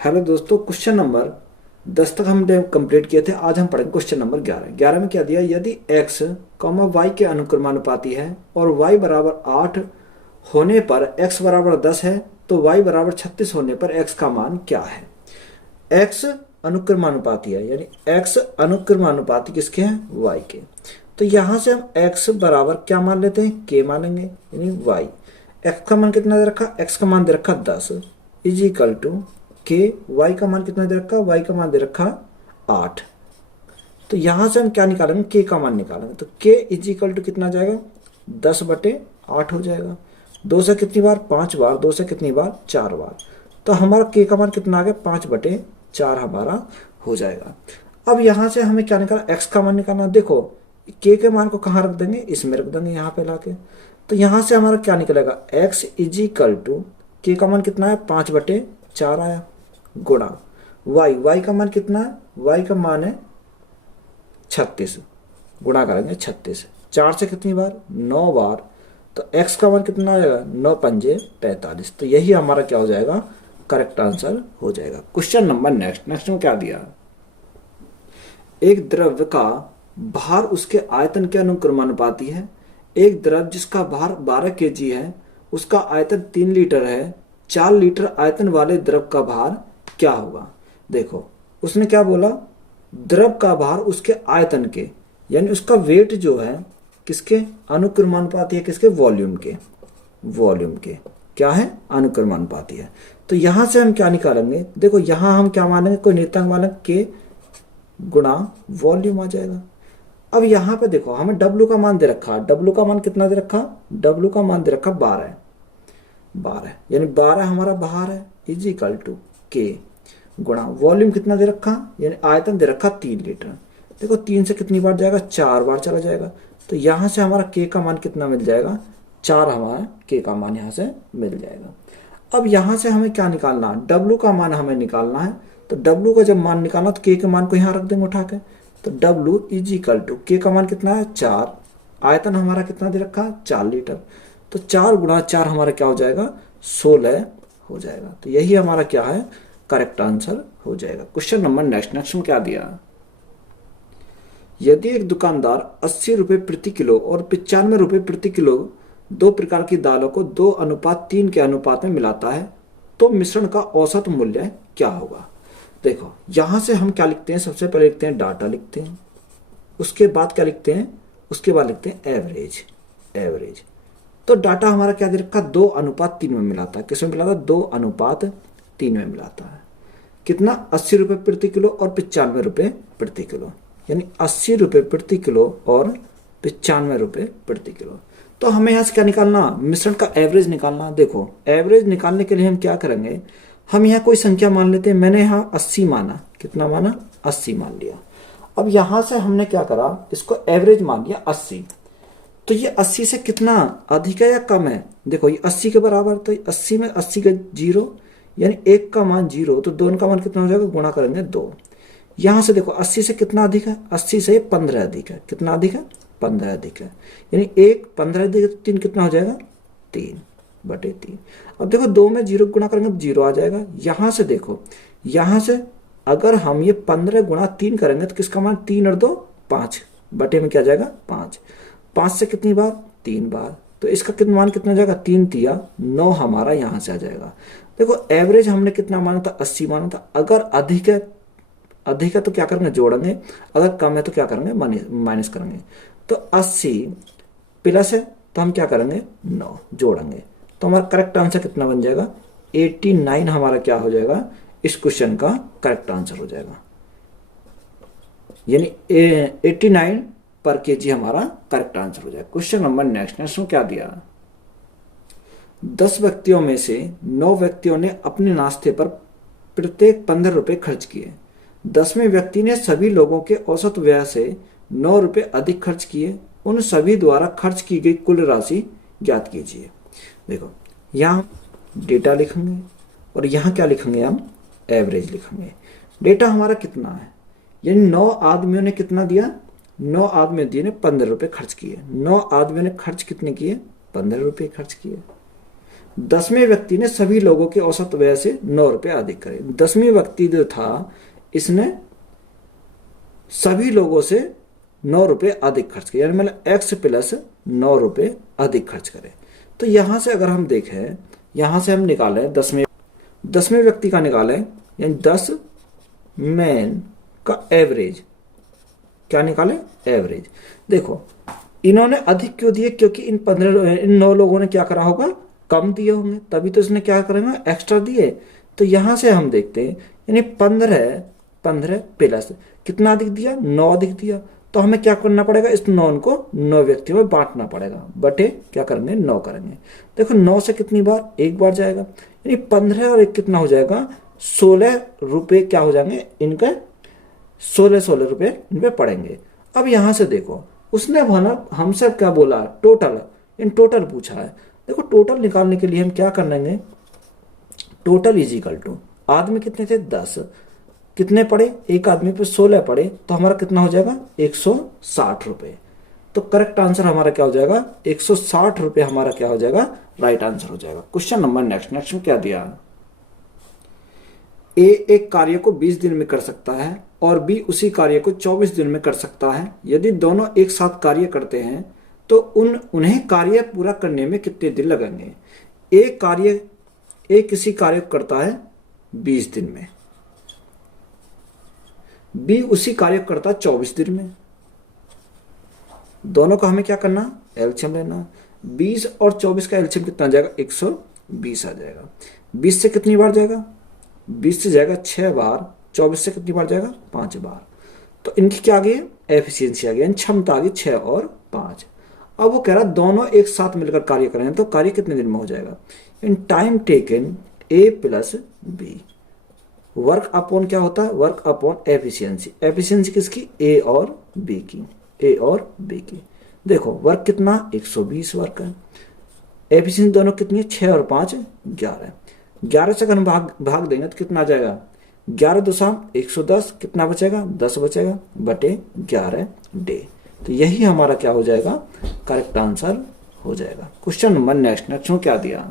Hello दोस्तों, question number 10 तक हमने कंप्लीट किए थे। आज हम पढ़ेंगे क्वेश्चन नंबर 11। 11 में क्या दिया, यदि x, y के अनुक्रमानुपाती है और y बराबर 8 होने पर x बराबर 10 है तो y बराबर 36 होने पर x का मान क्या है। x अनुक्रमानुपाती है, यानी x अनुक्रमानुपाती किसके हैं, y के। तो यहां से हम x बराबर क्या मान लेते हैं, k मानेंगे, यानी y। x का मान कितना दे रखा, x का मान दे रखा 10 इज इक्वल टू के। y का मान कितना दे रखा, y का मान दे रखा 8। तो यहां से हम क्या निकालेंगे, k का मान निकालेंगे। तो k इज इक्वल टू कितना जाएगा, 10/8 हो जाएगा। 2 से कितनी बार, 5 बार। 2 से कितनी बार, 4 बार। तो हमारा k का मान कितना आ गया, 5/4 हमारा हो जाएगा। अब यहां से हमें क्या निकालना, x का मान निकालना। देखो k के मान को कहाँ रख देंगे, इसमें रख देंगे, यहाँ पे लाके। तो यहां से हमारा क्या निकलेगा, x is equal to k का मान कितना है, 5/4 आया, गुणा y का मान कितना है, y का मान है 36, गुणा करेंगे 36। 4 से कितनी बार, 9 बार। तो x का मान कितना आ जाएगा, 9×5 = 45। तो यही हमारा क्या हो जाएगा, करेक्ट आंसर हो जाएगा। क्वेश्चन नंबर नेक्स्ट में क्या दिया, एक द्रव्य का भार उसके आयतन के अनुक्रमानुपाती है। एक द्रव जिसका भार 12 kg है, उसका आयतन 3 लीटर है। 4 लीटर आयतन वाले द्रव का भार क्या होगा। देखो उसने क्या बोला, द्रव का भार उसके आयतन के, यानी उसका वेट जो है किसके अनुक्रमानुपाती है, किसके, वॉल्यूम के। वॉल्यूम के क्या है, अनुक्रमानुपाती है। तो यहां से हम क्या निकालेंगे, देखो यहां हम क्या मानेंगे, कोई नियतांक मानेंगे, के गुणा वॉल्यूम आ जाएगा। अब यहां पे देखो हमें W का मान दे रखा, W का मान कितना दे रखा, W का मान दे रखा 12, यानी 12 हमारा भार है, इज इक्वल टू के गुणा वॉल्यूम कितना दे रखा, यानी आयतन दे रखा 3 लीटर। देखो 3 से कितनी बार जाएगा, 4 बार चला जाएगा। तो यहां से हमारा के का मान कितना मिल जाएगा, 4 हमारा के का मान यहां से मिल जाएगा। अब यहां से हमें क्या निकालना, W का मान हमें निकालना है। तो W का जब मान निकालना तो के मान को यहां रख देंगे उठा के। तो W इज इक्वल टू के का मान कितना है, 4। आयतन हमारा कितना दे रखा, 4 लीटर। तो 4 × 4 हमारा क्या हो जाएगा, 16 हो जाएगा। तो यही हमारा क्या है, करेक्ट आंसर हो जाएगा। क्वेश्चन नंबर नेक्स्ट में क्या दिया, यदि एक दुकानदार 80 रुपए प्रति किलो और 95 रुपए प्रति किलो 2 प्रकार की दालों को 2:3 के अनुपात में मिलाता है तो मिश्रण का औसत मूल्य क्या होगा। देखो यहां से हम क्या लिखते हैं, सबसे पहले लिखते हैं डाटा लिखते हैं, उसके बाद क्या लिखते हैं, उसके बाद लिखते हैं एवरेज। तो डाटा हमारा क्या दे रखा, 2:3 में मिलाता है। किसमें मिलाता है, 2:3 में मिलाता है। कितना, 80 रुपए प्रति किलो और 95 रुपए प्रति किलो, यानी 80 रुपए प्रति किलो और 95 रुपए प्रति किलो। तो हमें यहाँ से क्या निकालना, मिश्रण का एवरेज निकालना। देखो एवरेज निकालने के लिए हम क्या करेंगे, हम यहाँ कोई संख्या मान लेते हैं। मैंने यहाँ 80 माना, कितना माना, 80 मान लिया। अब यहां से हमने क्या करा, इसको एवरेज मान लिया 80। तो ये 80 से कितना अधिक है या कम है, देखो ये 80 के बराबर। तो 80 में 80 का 0, यानी 1 का मान 0, तो 2 का मान कितना हो जाएगा, गुणा करेंगे 2। यहां से देखो 80 से कितना अधिक है, 80 से 15 अधिक है। कितना अधिक है, 15 अधिक है, यानी 1 15 अधिक 3 कितना हो जाएगा, 3/3। अब देखो 2 में 0 गुणा करेंगे 0 आ जाएगा। यहां से देखो, यहां से अगर हम ये 15 × 3 करेंगे तो किसका मान, 3 और 2 5 बटे में क्या जाएगा, 5 से कितनी बार, 3 बार। तो इसका कितना मान कितना जाएगा, 3 × 9 हमारा यहां से आ जाएगा। देखो एवरेज हमने कितना माना था, 80 माना था। अगर अधिक है तो क्या करेंगे, जोड़ेंगे। अगर कम है तो क्या करेंगे, माइनस करेंगे। तो 80 प्लस है तो हम क्या करेंगे, 9 जोड़ेंगे। तो हमारा करेक्ट आंसर कितना बन जाएगा, 89 हमारा क्या हो जाएगा, इस क्वेश्चन का करेक्ट आंसर हो जाएगा। यानी 89 पर kg हमारा करेक्ट आंसर हो जाएगा। क्वेश्चन नंबर नेक्स्ट में क्या दिया, 10 व्यक्तियों में से 9 व्यक्तियों ने अपने नाश्ते पर प्रत्येक 15 रुपए खर्च किए। 10वें व्यक्ति ने सभी लोगों के औसत व्यय से 9 रुपए अधिक खर्च किए। उन सभी द्वारा खर्च की गई कुल राशि ज्ञात कीजिए। देखो यहाँ डेटा लिखेंगे और यहाँ क्या लिखेंगे, हम एवरेज लिखेंगे। डेटा हमारा कितना है, यानी 9 आदमियों ने कितना दिया, 9 आदमियों ने 15 रुपए खर्च किए। 9 आदमियों ने खर्च कितने किए, 15 रुपए खर्च किए। 10वें व्यक्ति ने सभी लोगों के औसत व्यय से 9 रुपए अधिक करे। 10वें व्यक्ति जो था इसने सभी लोगों से 9 रुपए अधिक खर्च किया, यानी मतलब x प्लस 9 रुपए अधिक खर्च करे। तो यहां से अगर हम देखें, यहां से हम निकालें 10वें व्यक्ति का निकालें, यानी 10 मैन का एवरेज, क्या निकालें? एवरेज। देखो इन्होंने अधिक क्यों दिए? क्योंकि इन 9 लोगों ने क्या करा होगा? कम दिए होंगे, तभी तो इसने क्या करेंगे? एक्स्ट्रा दिए। तो यहां से हम देखते हैं, यानी 15 प्लस कितना अधिक दिया? 9 अधिक दिया। तो हमें क्या करना पड़ेगा? इस 9 को 9 व्यक्तियों में बांटना पड़ेगा, बटे क्या करेंगे? 9 करेंगे। देखो 9 से कितनी बार? एक बार जाएगा, यानी 15 और 1 कितना हो जाएगा? 16 रुपए क्या हो जाएंगे इनके? 16 रुपए इन पे पड़ेंगे। अब यहां से देखो, उसने हमसे क्या बोला? टोटल, इन टोटल पूछा है। देखो टोटल निकालने के लिए हम क्या कर लेंगे? टोटल इज इक्वल टू, आदमी कितने थे? 10, कितने पड़े? एक आदमी पे 16 पड़े, तो हमारा कितना हो जाएगा? 160 रुपए। तो करेक्ट आंसर हमारा क्या हो जाएगा? 160 रुपए हमारा क्या हो जाएगा? राइट आंसर हो जाएगा। क्वेश्चन नंबर नेक्स्ट में क्या दिया? ए एक कार्य को 20 दिन में कर सकता है और बी उसी कार्य को 24 दिन में कर सकता है। यदि दोनों एक साथ कार्य करते हैं तो उन्हें कार्य पूरा करने में कितने दिन लगेंगे? ए किसी कार्य को करता है 20 दिन में, बी उसी कार्य को करता है 24 दिन में। दोनों का हमें क्या करना? एलसीएम लेना। 20 और 24 का एलसीएम कितना आ जाएगा? 120 आ जाएगा। 20 से कितनी बार जाएगा? 20 से जाएगा 6 बार। 24 से कितनी बार जाएगा? 5 बार। तो इनकी क्या आ गई? एफिशिएंसी आ गई, क्षमता आ गई 6 और 5। अब वो कह रहा है दोनों एक साथ मिलकर कार्य करें तो कार्य कितने दिन में हो जाएगा? In time taken A plus B. Work upon क्या होता है? Work upon efficiency. एफिशिएंसी किसकी? ए और बी की। ए और बी की। देखो वर्क कितना? 120 वर्क है। एफिशिएंसी दोनों कितनी है? 6 और 5 11। 11 से अगर हम भाग देंगे तो कितना आ जाएगा? 11 दूसाम 110, कितना बचेगा? 10 बचेगा, बटे 11 डे। तो यही हमारा क्या हो जाएगा? करेक्ट आंसर हो जाएगा। क्वेश्चन नंबर नेक्स्ट में क्या दिया?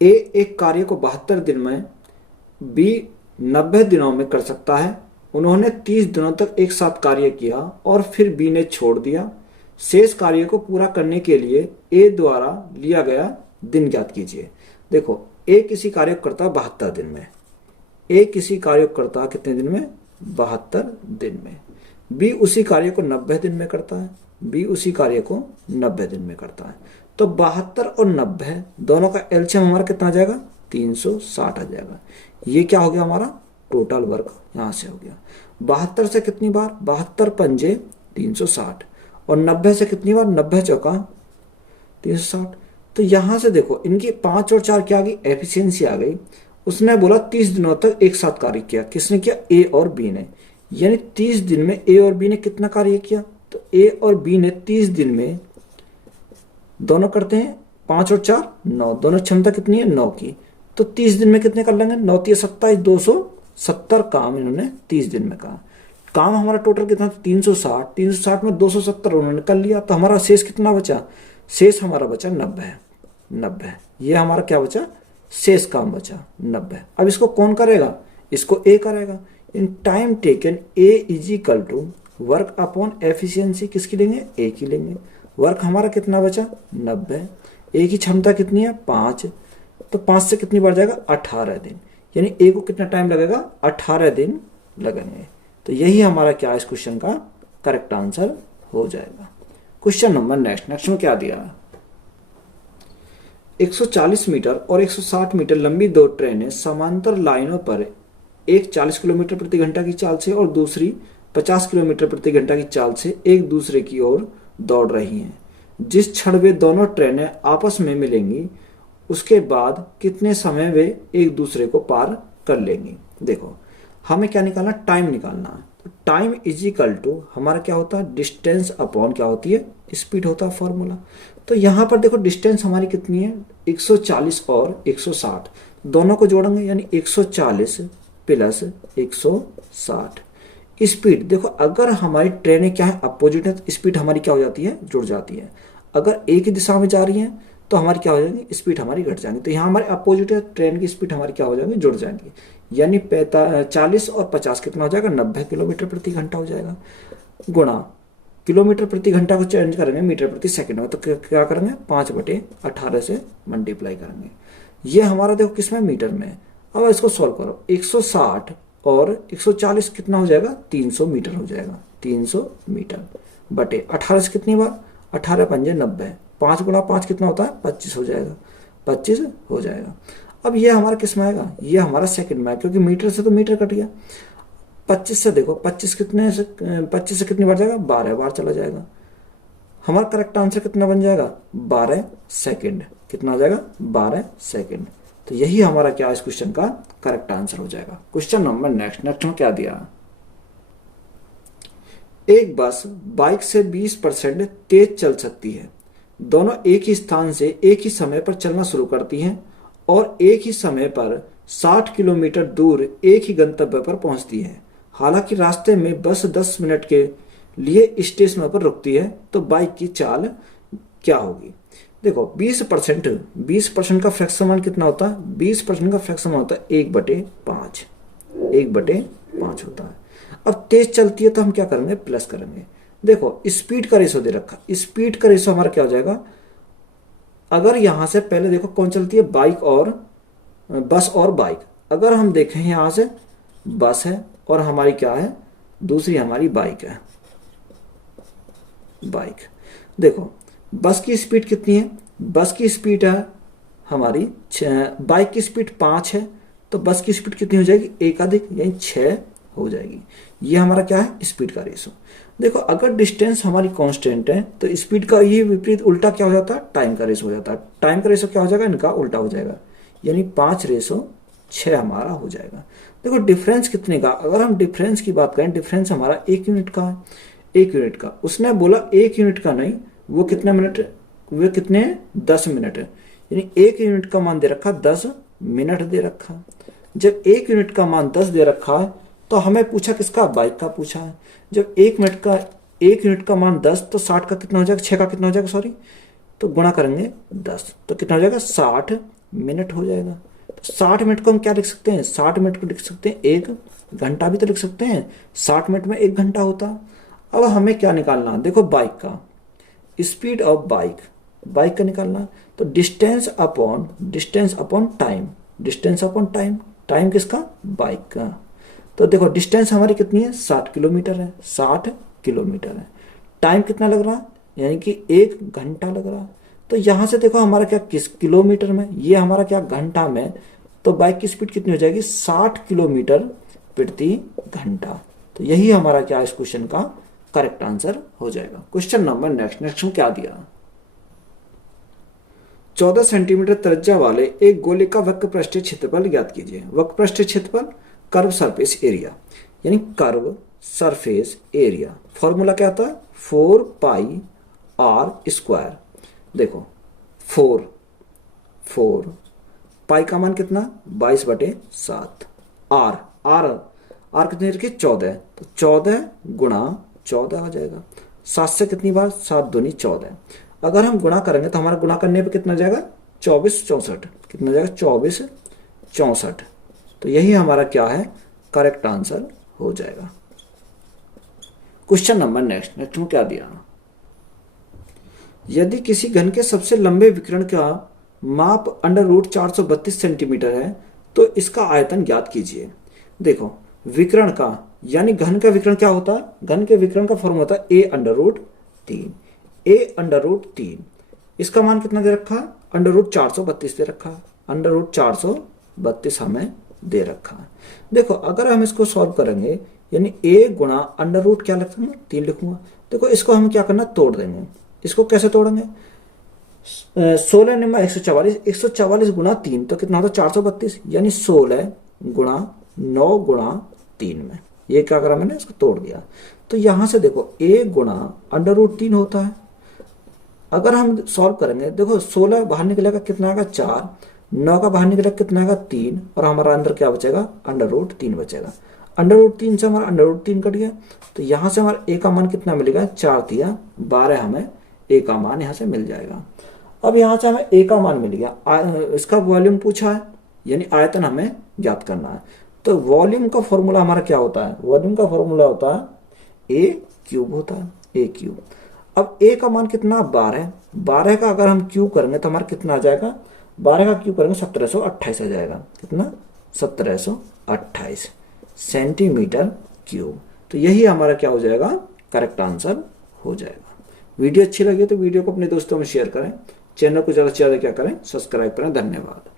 ए एक कार्य को 72 दिन में, बी 90 दिनों में कर सकता है। उन्होंने 30 दिनों तक एक साथ कार्य किया और फिर बी ने छोड़ दिया। शेष कार्य को पूरा करने के लिए ए द्वारा लिया गया दिन ज्ञात कीजिए। देखो ए किसी कार्य को करता है 72 दिन में, ए किसी कार्य को करता है कितने दिन में? 72 दिन में। बी उसी कार्य को 90 दिन में करता है, बी उसी कार्य को 90 दिन में करता है। तो 72 और 90 दोनों का एलसीएम हमारा कितना आ जाएगा? 360 आ जाएगा। ये क्या हो गया हमारा? टोटल वर्क यहां से हो गया। 72 से कितनी बार? 72 पंजे 360 और 90 से कितनी बार? 90 चौका 360। तो यहां से देखो इनकी 5 और 4 क्या आ गई? एफिशिएंसी आ गई। उसने बोला 30 दिनों तक एक साथ कार्य किया। किसने किया? ए और बी ने। यानी 30 दिन में ए और बी ने कितना कार्य किया? तो ए और बी ने 30 दिन में, दोनों करते हैं 5 और 4 9, दोनों क्षमता कितनी है? 9 की। तो 30 दिन में कितने कर लेंगे? 9 3 27, 270 काम इन्होंने 30 दिन में कहा। काम हमारा टोटल कितना था? 360। 360 में 270 उन्होंने कर लिया। तो हमारा शेष कितना बचा? शेष हमारा बचा 90। ये हमारा क्या बचा? शेष काम बचा 90। अब इसको कौन करेगा? इसको ए करेगा। In time taken A is equal to work upon efficiency किसकी लेंगे? ए की लेंगे। वर्क हमारा कितना बचा? 90। ए की क्षमता कितनी है? 5। तो 5 से कितनी बार जाएगा? 18 दिन। यानी ए को कितना टाइम लगेगा? 18 दिन लगेंगे। तो यही हमारा क्या है इस क्वेश्चन का करेक्ट आंसर हो जाएगा। क्वेश्चन नंबर नेक्स्ट में क्या दिया? 140 मीटर और 160 मीटर लंबी 2 ट्रेनें समांतर लाइनों पर, एक 40 किलोमीटर प्रति घंटा की चाल से और दूसरी 50 किलोमीटर प्रति घंटा की चाल से एक दूसरे की ओर दौड़ रही हैं। जिस क्षण वे दोनों ट्रेनें आपस में मिलेंगी उसके बाद कितने समय वे एक दूसरे को पार कर लेंगी? देखो हमें क्या निकालना? टाइम निकालना। तो टाइम इज इक्वल टू हमारा क्या होता है? डिस्टेंस अपॉन क्या होती है? स्पीड होता है फॉर्मूला। तो यहां पर देखो डिस्टेंस हमारी कितनी है? 140 और 160 दोनों को जोड़ेंगे, यानी 140 प्लस 160। स्पीड देखो अगर हमारी ट्रेनें क्या है? अपोजिट है तो स्पीड हमारी क्या हो जाती है? जुड़ जाती है। अगर एक ही दिशा में जा रही है तो हमारी क्या हो जाएगी, स्पीड हमारी घट जाएंगी। तो यहाँ हमारे अपोजिट ट्रेन की स्पीड हमारी क्या हो जाएगी, जुड़ जाएंगी। यानी 40 और 50 कितना हो जाएगा, 90 किलोमीटर प्रति घंटा हो जाएगा। गुणा किलोमीटर प्रति घंटा को चेंज करेंगे मीटर प्रति सेकंड में, तो क्या करेंगे, 5/18 से मल्टीप्लाई करेंगे। ये हमारा देखो किसमें, मीटर में। अब इसको सॉल्व करो, 160 और 140 कितना हो जाएगा, 300 मीटर हो जाएगा। 300 मीटर बटे 18 से कितनी बार, 18 पंजे 90, 5 गुणा 5 कितना होता है, 25 हो जाएगा। 25 हो जाएगा। अब ये हमारा किस में आएगा, ये हमारा सेकंड में आएगा, क्योंकि मीटर से तो मीटर कट गया। 25 से देखो, 25 से कितनी बार जाएगा, 12 बार चला जाएगा। हमारा करेक्ट आंसर कितना बन जाएगा, 12 सेकंड। कितना हो जाएगा, 12 सेकंड। तो यही हमारा क्या इस क्वेश्चन का करेक्ट आंसर हो जाएगा। क्वेश्चन नंबर नेक्स्ट में क्या दिया, एक बस बाइक से 20% तेज चल सकती है। दोनों एक ही स्थान से एक ही समय पर चलना शुरू करती हैं और एक ही समय पर 60 किलोमीटर दूर एक ही गंतव्य पर पहुंचती है। हालांकि रास्ते में बस 10 मिनट के लिए स्टेशनों पर रुकती है, तो बाइक की चाल क्या होगी। देखो 20% का फ्रैक्शन मान कितना होता है, 20% का फ्रैक्शन मान होता है 1/5। 1/5 होता है। अब तेज चलती है तो हम क्या करेंगे, प्लस करेंगे। देखो स्पीड का रेशो दे रखा, स्पीड का रेशो हमारा क्या हो जाएगा, अगर यहां से पहले देखो कौन चलती है, बाइक और बस और बाइक। अगर हम देखें यहां से बस है और हमारी क्या है, दूसरी हमारी बाइक है। बाइक देखो बस की स्पीड कितनी है, बस की स्पीड है हमारी 6, बाइक की स्पीड 5 है, तो बस की स्पीड कितनी हो जाएगी, 1 अधिक यानी 6 हो जाएगी। ये हमारा क्या है, स्पीड का रेशो। देखो अगर डिस्टेंस हमारी कांस्टेंट है तो स्पीड का ये विपरीत उल्टा क्या हो जाता है, टाइम का रेशो हो जाता है। टाइम का रेशो क्या हो जाएगा, इनका उल्टा हो जाएगा, यानी 5:6 हमारा हो जाएगा। देखो डिफरेंस कितने का, अगर हम डिफरेंस की बात करें, डिफरेंस हमारा 1 यूनिट का है। 1 यूनिट का, उसने बोला 1 यूनिट का नहीं, वो कितने मिनट, वे कितने 10 मिनट है, यानी 1 यूनिट का मान दे रखा 10 मिनट दे रखा। जब 1 यूनिट का मान 10 दे रखा है तो हमें पूछा किसका, बाइक का पूछा है। जब 1 यूनिट का मान 10, तो 60 का कितना हो जाएगा, 6 का कितना हो जाएगा सॉरी, तो गुणा करेंगे 10, तो कितना हो जाएगा, 60 मिनट हो जाएगा। तो 60 मिनट को हम क्या लिख सकते हैं, 60 मिनट को लिख सकते हैं 1 घंटा भी तो लिख सकते हैं। 60 मिनट में 1 घंटा होता। अब हमें क्या निकालना, देखो बाइक का स्पीड ऑफ बाइक का निकालना, तो डिस्टेंस अपॉन टाइम, टाइम किसका, बाइक का। तो देखो डिस्टेंस हमारी कितनी है, 60 किलोमीटर है, 60 किलोमीटर है। टाइम कितना लग रहा, यानी कि 1 घंटा लग रहा। तो यहां से देखो हमारा क्या, किस किलोमीटर में, ये हमारा क्या घंटा में, तो बाइक की स्पीड कितनी हो जाएगी, 60 किलोमीटर प्रति घंटा। तो यही हमारा क्या इस क्वेश्चन का करेक्ट आंसर हो जाएगा। क्वेश्चन नंबर नेक्स्ट में क्या दिया, 14 सेंटीमीटर त्रिज्या वाले एक गोले का वक्र पृष्ठीय क्षेत्रफल ज्ञात कीजिए। वक्र पृष्ठीय क्षेत्रफल, कर्व सरफेस एरिया, यानी कर्व सरफेस एरिया। फॉर्मूला क्या आता है, 4πr²। देखो 4 पाई का मान कितना, 22/7। आर कितनी रखी, 14, तो 14 गुणा 14 आ जाएगा। 7 से कितनी बार, 7 दूनी 14। अगर हम गुणा करेंगे तो हमारा गुणा करने पे कितना जाएगा, 24/64। कितना जाएगा, 24/64। तो यही हमारा क्या है, करेक्ट आंसर हो जाएगा। क्वेश्चन नंबर नेक्स्ट में क्या दिया, यदि किसी घन के सबसे लंबे विकर्ण का माप √432 सेंटीमीटर है तो इसका आयतन ज्ञात कीजिए। देखो विकर्ण का, यानी घन का विकर्ण क्या होता है, घन के विकर्ण का फॉर्मूला होता है a√3। a√3 इसका मान कितना दे रखा है, √432 दे रखा है। √432 हमें दे रखा है। देखो अगर हम इसको सॉल्व करेंगे, यानी a गुणा √ क्या लिखूंगा, 3 लिखूंगा। देखो इसको हम क्या करना, तोड़ देंगे। इसको कैसे तोड़ेंगे, 16 निम्मा 144, 144 गुणा 3 तो कितना होता है, 432, यानी 16 गुणा 9 गुणा 3 में। ये क्या करा मैंने, इसको तोड़ दिया। तो यहां से देखो a गुणा √3 होता है। अगर हम सॉल्व करेंगे, देखो 16 बाहर निकलेगा कितना आएगा, 4, 9 का बाहर निकलेगा कितना आएगा, 3, और हमारा अंदर क्या बचेगा, √3 बचेगा। √3 से हमारा √3 कट गया, तो यहां से हमारा a का मान कितना मिलेगा, 4 दिया 12, हमें a का मान यहां से मिल जाएगा। अब यहाँ से हमें ए का मान मिल गया, इसका वॉल्यूम पूछा है, यानी आयतन हमें ज्ञात करना है। तो वॉल्यूम का फॉर्मूला हमारा क्या होता है? वॉल्यूम का फॉर्मूला होता है ए क्यूब होता है, ए क्यूब। अब ए का मान कितना? 12। 12 का अगर हम क्यूब करेंगे तो हमारा कितना आ जाएगा? 12 का क्यूब करेंगे 1728 आ जाएगा। कितना? 1728 सेंटीमीटर क्यूब। तो यही हमारा क्या हो जाएगा? करेक्ट आंसर हो जाएगा। वीडियो अच्छी लगी तो वीडियो को अपने दोस्तों में शेयर करें, चैनल को ज़्यादा से ज़्यादा क्या करें? सब्सक्राइब करें। धन्यवाद।